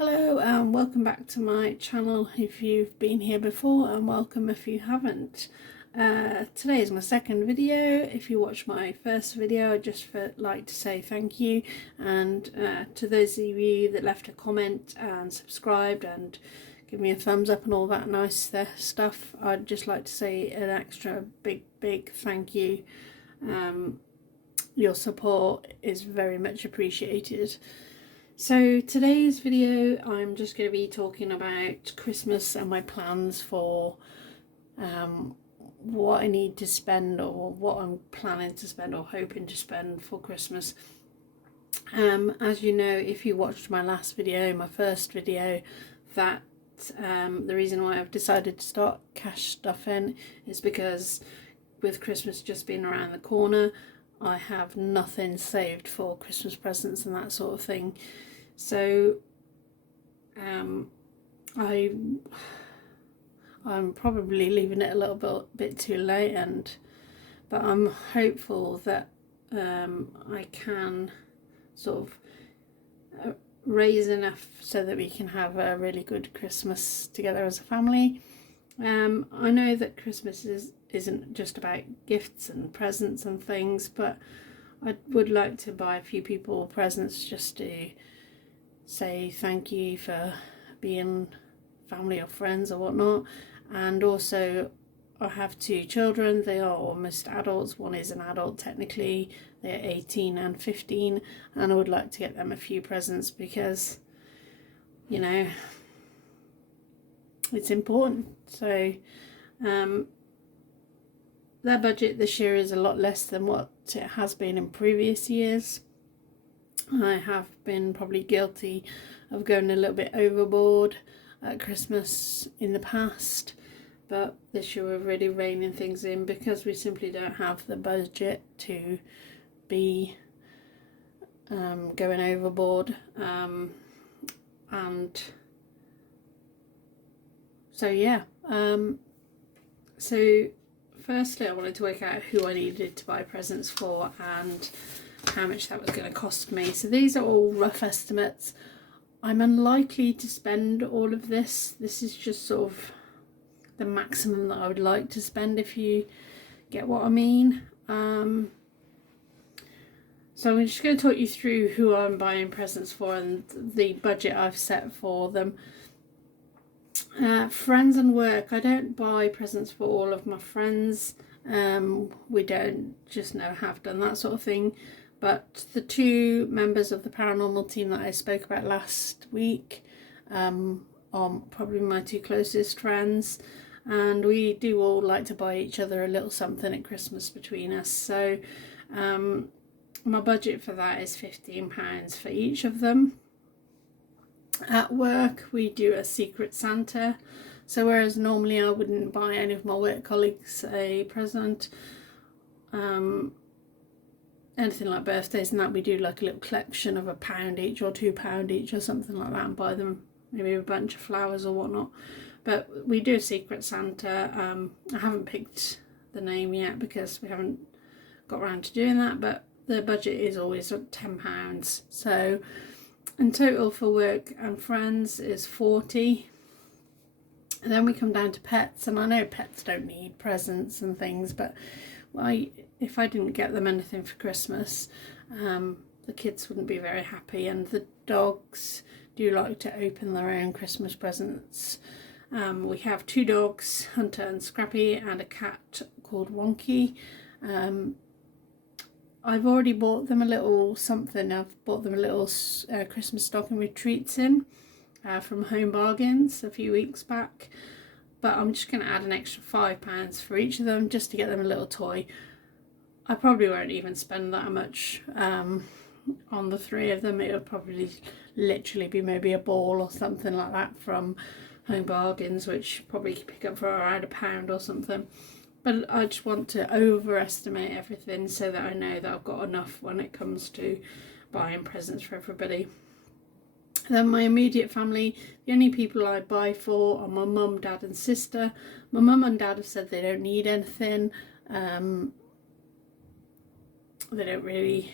Hello and welcome back to my channel if you've been here before, and welcome if you haven't. Today is my second video. If you watched my first video, I'd just like to say thank you, and to those of you that left a comment and subscribed and give me a thumbs up and all that nice stuff, I'd just like to say an extra big thank you. Your support is very much appreciated. So today's video, I'm just going to be talking about Christmas and my plans for what I need to spend, or what I'm planning to spend or hoping to spend for Christmas. As you know, if you watched my last video, my first video, that the reason why I've decided to start cash stuffing is because with Christmas just being around the corner, I have nothing saved for Christmas presents and that sort of thing. So I'm probably leaving it a little bit too late, but I'm hopeful that I can sort of raise enough so that we can have a really good Christmas together as a family. I know that Christmas isn't just about gifts and presents and things, but I would like to buy a few people presents just to say thank you for being family or friends or whatnot. And also, I have two children. They are almost adults. One is an adult technically. They're 18 and 15, and I would like to get them a few presents because, you know, it's important. So their budget this year is a lot less than what it has been in previous years. I have been probably guilty of going a little bit overboard at Christmas in the past, but this year we're really reining things in because we simply don't have the budget to be going overboard. And so yeah, so firstly I wanted to work out who I needed to buy presents for and how much that was going to cost me. So these are all rough estimates. I'm unlikely to spend all of this. This is just sort of the maximum that I would like to spend, if you get what I mean. So I'm just going to talk you through who I'm buying presents for and the budget I've set for them. Friends and work. I don't buy presents for all of my friends. We don't just have done that sort of thing. But the two members of the paranormal team that I spoke about last week are probably my two closest friends, and we do all like to buy each other a little something at Christmas between us. So my budget for that is £15 for each of them. At work we do a Secret Santa, so whereas normally I wouldn't buy any of my work colleagues a present, anything like birthdays and that, we do like a little collection of £1 each or £2 each or something like that, and buy them maybe a bunch of flowers or whatnot. But we do a Secret Santa. I haven't picked the name yet because we haven't got around to doing that, but the budget is always £10. So in total for work and friends is 40. And then we come down to pets, and I know pets don't need presents and things, but if I didn't get them anything for Christmas, the kids wouldn't be very happy, and the dogs do like to open their own Christmas presents. We have two dogs, Hunter and Scrappy, and a cat called Wonky. I've already bought them a little something. I've bought them a little Christmas stocking with treats in from Home Bargains a few weeks back. But I'm just going to add an extra £5 for each of them just to get them a little toy. I probably won't even spend that much on the three of them. It'll probably literally be maybe a ball or something like that from Home Bargains, which probably could pick up for around £1 or something. But I just want to overestimate everything so that I know that I've got enough when it comes to buying presents for everybody. Then my immediate family, the only people I buy for are my mum, dad and sister. My mum and dad have said they don't need anything. They don't really,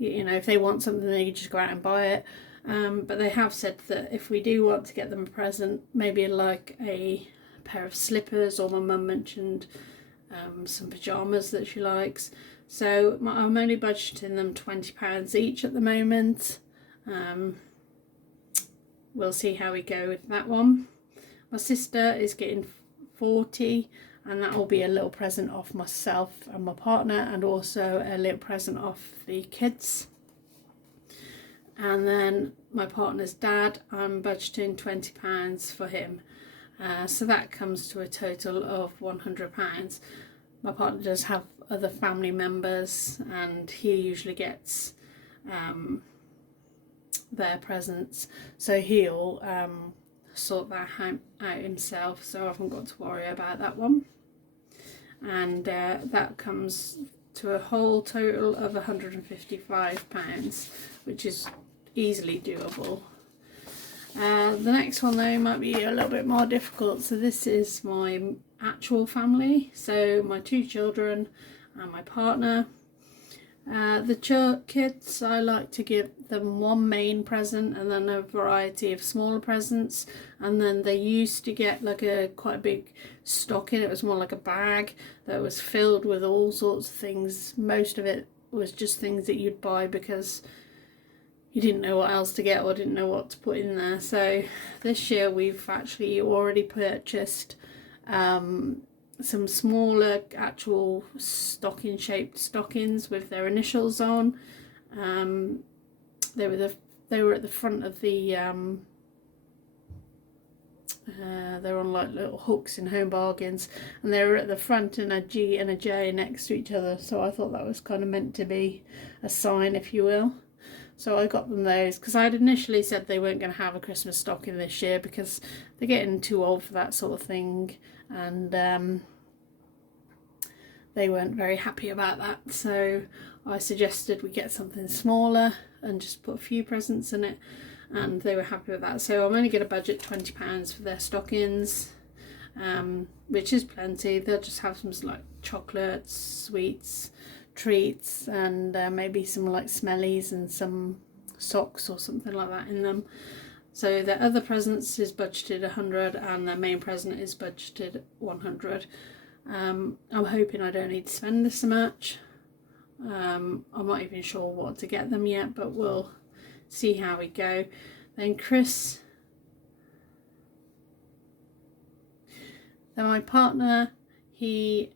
if they want something they just go out and buy it. But they have said that if we do want to get them a present, maybe like a pair of slippers, or my mum mentioned some pyjamas that she likes. So I'm only budgeting them £20 each at the moment. We'll see how we go with that one. My sister is getting 40, and that will be a little present off myself and my partner, and also a little present off the kids. And then my partner's dad, I'm budgeting £20 for him. So that comes to a total of £100. My partner does have other family members, and he usually gets their presents, so he'll sort that out himself, so I haven't got to worry about that one. And that comes to a whole total of £155, which is easily doable. The next one though might be a little bit more difficult. So this is my actual family, so my 2 children and my partner. The kids, I like to give them one main present and then a variety of smaller presents, and then they used to get like quite a big stocking. It was more like a bag that was filled with all sorts of things. Most of it was just things that you'd buy because you didn't know what else to get or didn't know what to put in there. So this year we've actually already purchased some smaller actual stocking shaped stockings with their initials on. They were at the front of the they're on like little hooks in Home Bargains, and they were at the front and a G and a J next to each other, so I thought that was kind of meant to be a sign, if you will. So I got them those because I'd initially said they weren't going to have a Christmas stocking this year because they're getting too old for that sort of thing, and they weren't very happy about that. So I suggested we get something smaller and just put a few presents in it, and they were happy with that. So I'm only going to budget £20 for their stockings, which is plenty. They'll just have some like chocolates, sweets, treats, and maybe some like smellies and some socks or something like that in them. So their other presents is budgeted 100, and their main present is budgeted 100. I'm hoping I don't need to spend this much. I'm not even sure what to get them yet, but we'll see how we go. Then my partner, we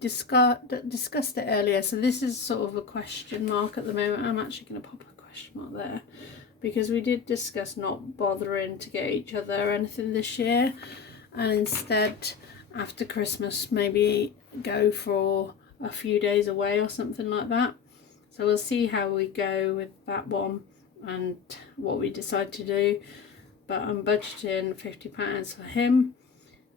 discussed it earlier, so this is sort of a question mark at the moment. I'm actually going to pop a question mark there because we did discuss not bothering to get each other anything this year, and instead after Christmas maybe go for a few days away or something like that. So we'll see how we go with that one and what we decide to do, but I'm budgeting £50 for him.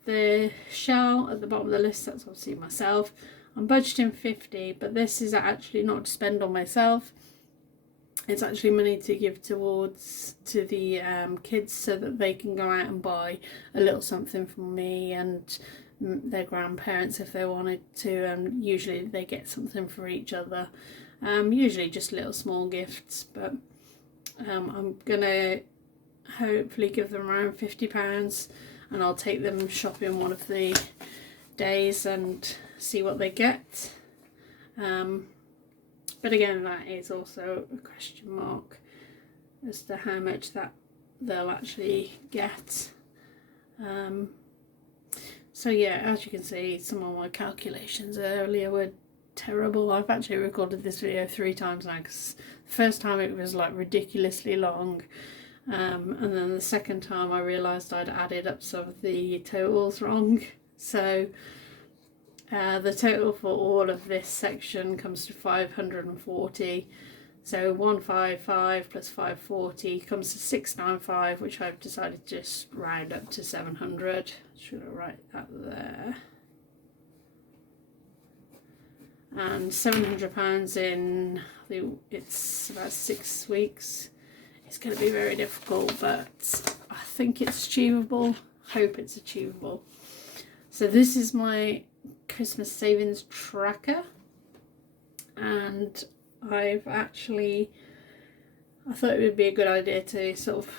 The shell at the bottom of the list, that's obviously myself. I'm budgeting 50, but this is actually not to spend on myself. It's actually money to give towards to the kids so that they can go out and buy a little something for me and their grandparents if they wanted to, and usually they get something for each other, usually just little small gifts, but I'm gonna hopefully give them around £50, and I'll take them shopping one of the days and see what they get. But again, that is also a question mark as to how much that they'll actually get. So yeah, as you can see, some of my calculations earlier were terrible. I've actually recorded this video 3 times now because the first time it was like ridiculously long, and then the second time I realised I'd added up some of the totals wrong. So the total for all of this section comes to 540. So 155 plus 540 comes to 695, which I've decided to just round up to 700. Should I write that there? And £700 in, I think it's about 6 weeks. It's going to be very difficult, but I think it's achievable. Hope it's achievable. So this is my Christmas savings tracker, and I've actually I thought it would be a good idea to sort of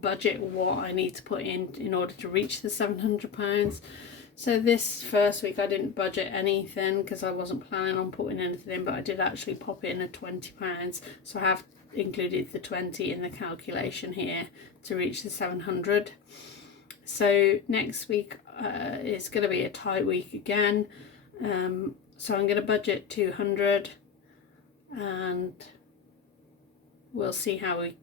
budget what I need to put in order to reach the £700. So this first week I didn't budget anything because I wasn't planning on putting anything in, but I did actually pop in a £20, so I have included the 20 in the calculation here to reach the 700. So next week is going to be a tight week again, so I'm going to budget 200, and we'll see how we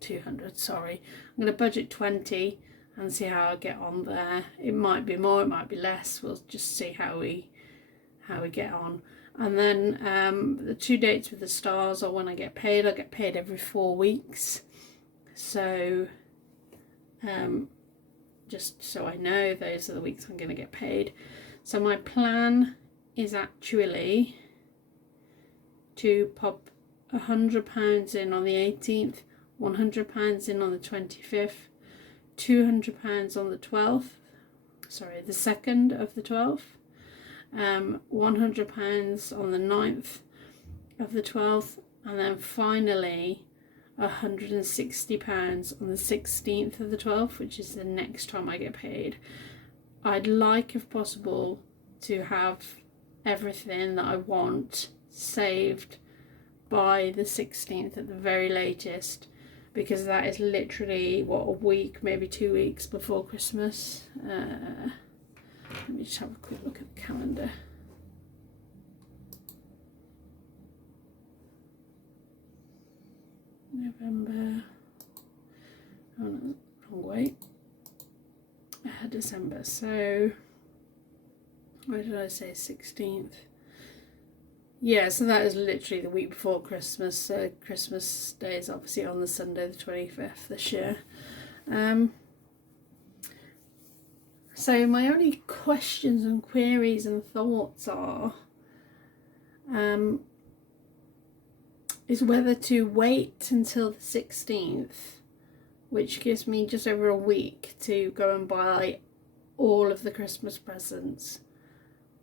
200, sorry, I'm going to budget 20 and see how I get on there. It might be more, it might be less, we'll just see how we get on. And then the 2 dates with the stars are when I get paid. I get paid every 4 weeks, so just so I know, those are the weeks I'm going to get paid. So my plan is actually to pop £100 in on the 18th, £100 in on the 25th, £200 on the 12th, sorry, the 2nd of the 12th, £100 on the 9th of the 12th, and then finally £160 on the 16th of the 12th, which is the next time I get paid. I'd like, if possible, to have everything that I want saved by the 16th at the very latest, because that is literally, what, a week, maybe 2 weeks before Christmas. Let me just have a quick look at the calendar. November, oh no, wrong way, December, so where did I say, 16th? Yeah, so that is literally the week before Christmas, so Christmas Day is obviously on the Sunday the 25th this year. So my only questions and queries and thoughts are is whether to wait until the 16th, which gives me just over a week to go and buy all of the Christmas presents,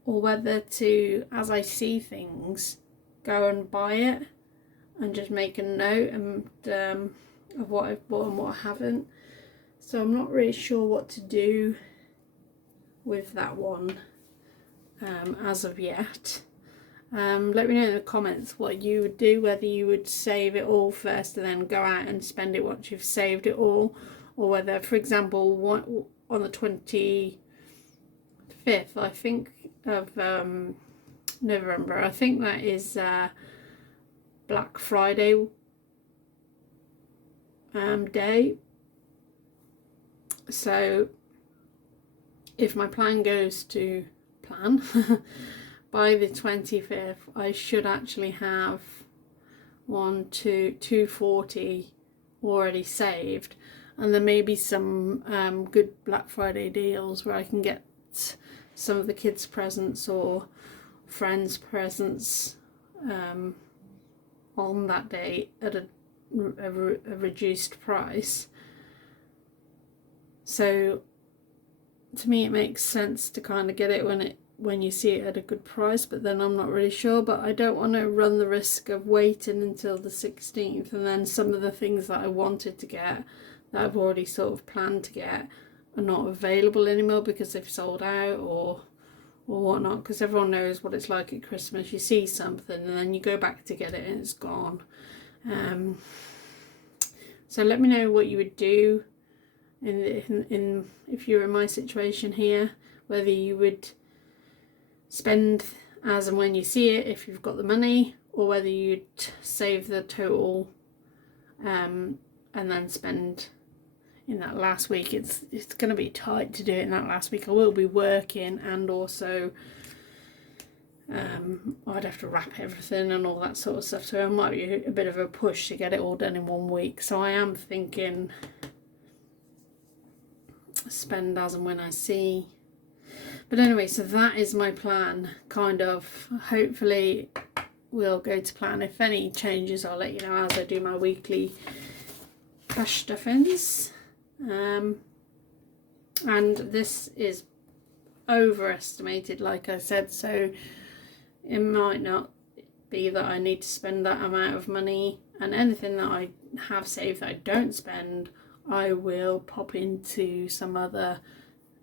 or whether to, as I see things, go and buy it and just make a note of what I've bought and what I haven't. So I'm not really sure what to do with that one as of yet. Let me know in the comments what you would do, whether you would save it all first and then go out and spend it once you've saved it all, or whether, for example, on the 25th, I think, of November, I think that is Black Friday day. So if my plan goes to plan, by the 25th I should actually have 240 already saved, and there may be some good Black Friday deals where I can get some of the kids' presents or friends' presents on that day at a reduced price. So to me it makes sense to kind of get it when you see it at a good price, but then I'm not really sure. But I don't want to run the risk of waiting until the 16th and then some of the things that I wanted to get, that I've already sort of planned to get, are not available anymore because they've sold out or whatnot, because everyone knows what it's like at Christmas. You see something and then you go back to get it and it's gone. So let me know what you would do in if you're in my situation here, whether you would spend as and when you see it if you've got the money, or whether you'd save the total and then spend in that last week. It's going to be tight to do it in that last week. I will be working, and also I'd have to wrap everything and all that sort of stuff, so it might be a bit of a push to get it all done in 1 week. So I am thinking spend as and when I see. But anyway, so that is my plan, kind of. Hopefully we'll go to plan. If any changes, I'll let you know as I do my weekly cash stuffings. And this is overestimated, like I said, so it might not be that I need to spend that amount of money and anything that I have saved that I don't spend, I will pop into some other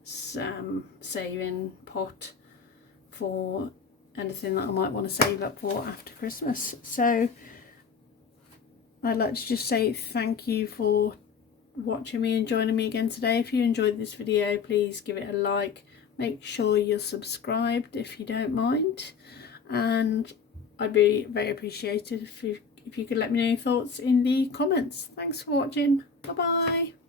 saving pot for anything that I might want to save up for after Christmas. So I'd like to just say thank you for watching me and joining me again today. If you enjoyed this video, please give it a like, make sure you're subscribed if you don't mind, and I'd be very appreciated if you could let me know your thoughts in the comments. Thanks for watching. Bye bye.